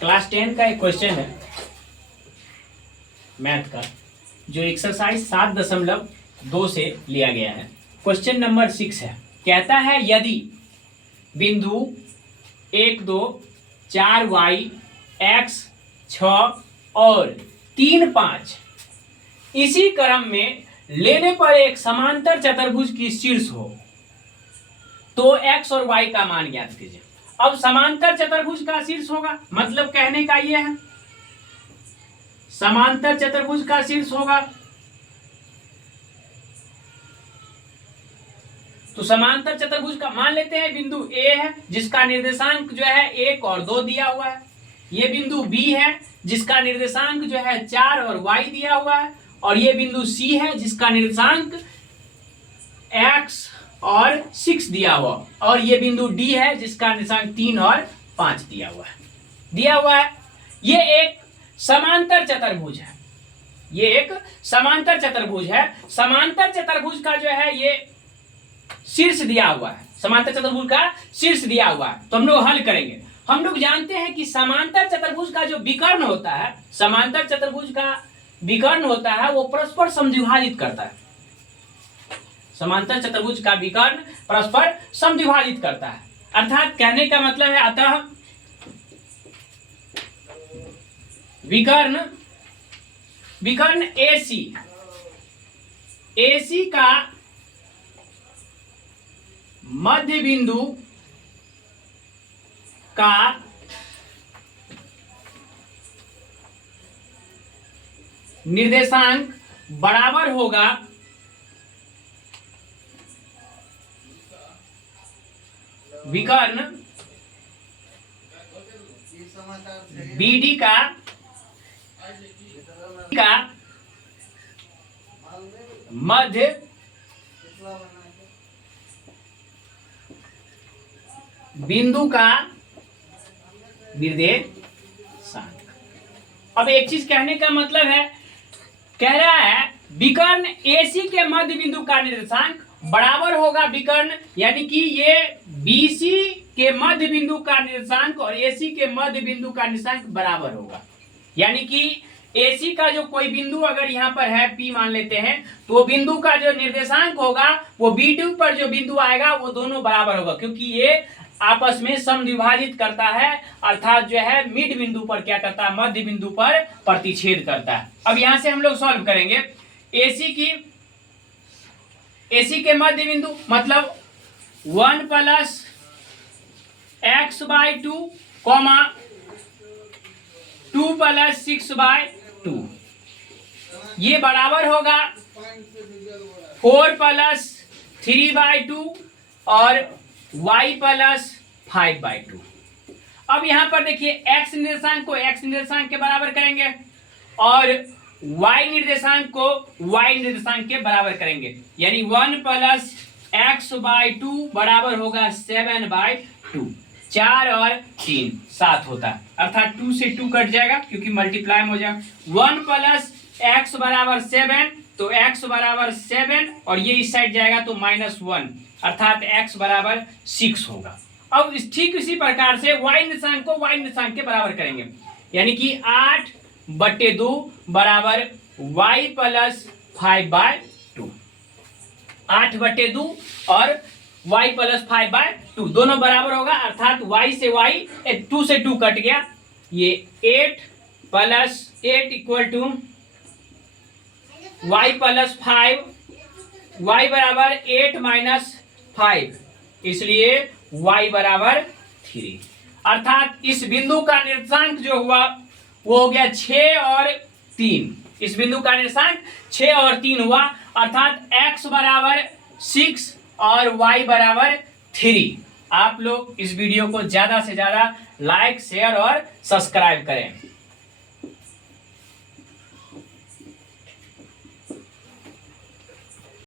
Class 10 का एक question है मैथ का, जो एक्सरसाइज 7.2 से लिया गया है। क्वेश्चन नंबर 6 है। कहता है यदि बिंदु 1 2 4 वाई x 6 और 3 5 इसी क्रम में लेने पर एक समांतर चतुर्भुज की शीर्ष हो तो x और y का मान ज्ञात कीजिए। अब समांतर चतुर्भुज का शीर्ष होगा, मतलब कहने का यह है समांतर चतुर्भुज का शीर्ष होगा। तो समांतर चतुर्भुज का मान लेते हैं बिंदु A है जिसका निर्देशांक जो है 1 और 2 दिया हुआ है। ये बिंदु B है जिसका निर्देशांक जो है 4 और y दिया हुआ है, और ये बिंदु C है जिसका निर्देशांक x और 6 दिया हुआ, और ये बिंदु D है जिसका निर्देशांक 3 और 5 दिया हुआ है। ये एक समांतर चतुर्भुज है। ये एक समांतर चतुर्भुज है। समांतर चतुर्भुज का जो है ये शीर्ष दिया हुआ है। समांतर चतुर्भुज का शीर्ष दिया हुआ है, तो हम लोग हल करेंगे। हम लोग जानते हैं कि समांतर चतुर्भुज का जो विकर्ण होता है, समांतर चतुर्भुज का विकर्ण होता है वो परस्पर समद्विभाजित करता है। समांतर चतुर्भुज का विकर्ण परस्पर समद्विभाजित करता है, अर्थात कहने का मतलब है अतः विकर्ण AC का मध्य बिंदु का निर्देशांक बराबर होगा विकर्ण BD का मध्य बिंदु का निर्देशांक। अब एक चीज कहने का मतलब है, कह रहा है विकर्ण AC के मध्य बिंदु का निर्देशांक बराबर होगा विकर्ण, यानी कि ये BC के मध्य बिंदु का निर्देशांक और AC के मध्य बिंदु का निर्देशांक बराबर होगा। यानी कि AC का जो कोई बिंदु अगर यहाँ पर है P मान लेते हैं, तो बिंदु का जो निर्देशांक होगा वो B2 पर जो बिंदु आएगा वो दोनों बराबर होगा, क्योंकि ये आपस में समद्विभाजित करता है, अर्थात जो है मिड बिंदु पर क्या करता है, मध्य बिंदु पर प्रतिच्छेद करता है। अब यहां से हम लोग सॉल्व करेंगे। AC के मध्य बिंदु मतलब 1 + x/2 2 + 6/2 ये बराबर होगा 4 + 3/2 और y + 5/2। अब यहां पर देखिए x निर्देशांक को x निर्देशांक के बराबर करेंगे और y निर्देशांक को y निर्देशांक के बराबर करेंगे, यानी 1 + x/2 बराबर होगा 7/2। 4 और 3 7 होता है, अर्थात 2 से 2 कट जाएगा क्योंकि मल्टीप्लाई हो जाएगा। 1 + x बराबर 7, तो x बराबर 7 और ये इस साइड जाएगा तो -1, अर्थात x बराबर 6 होगा। अब ठीक इसी प्रकार से y निर्देशांक को y निर्देशांक के बराबर करेंगे, यानी कि 8/2 बराबर y + 5/2। 8/2 और y + 5/2 दोनों बराबर होगा, अर्थात y से y 2 से 2 कट गया, ये 8 + 8 = y + 5, y बराबर 8 - 5, इसलिए y बराबर 3। अर्थात इस बिंदु का निर्देशांक जो हुआ वो हो गया 6 और 3। इस बिंदु का निर्देशांक 6 और 3 हुआ, अर्थात x बराबर 6 और y बराबर 3। आप लोग इस वीडियो को ज्यादा से ज्यादा लाइक, शेयर और सब्सक्राइब करें।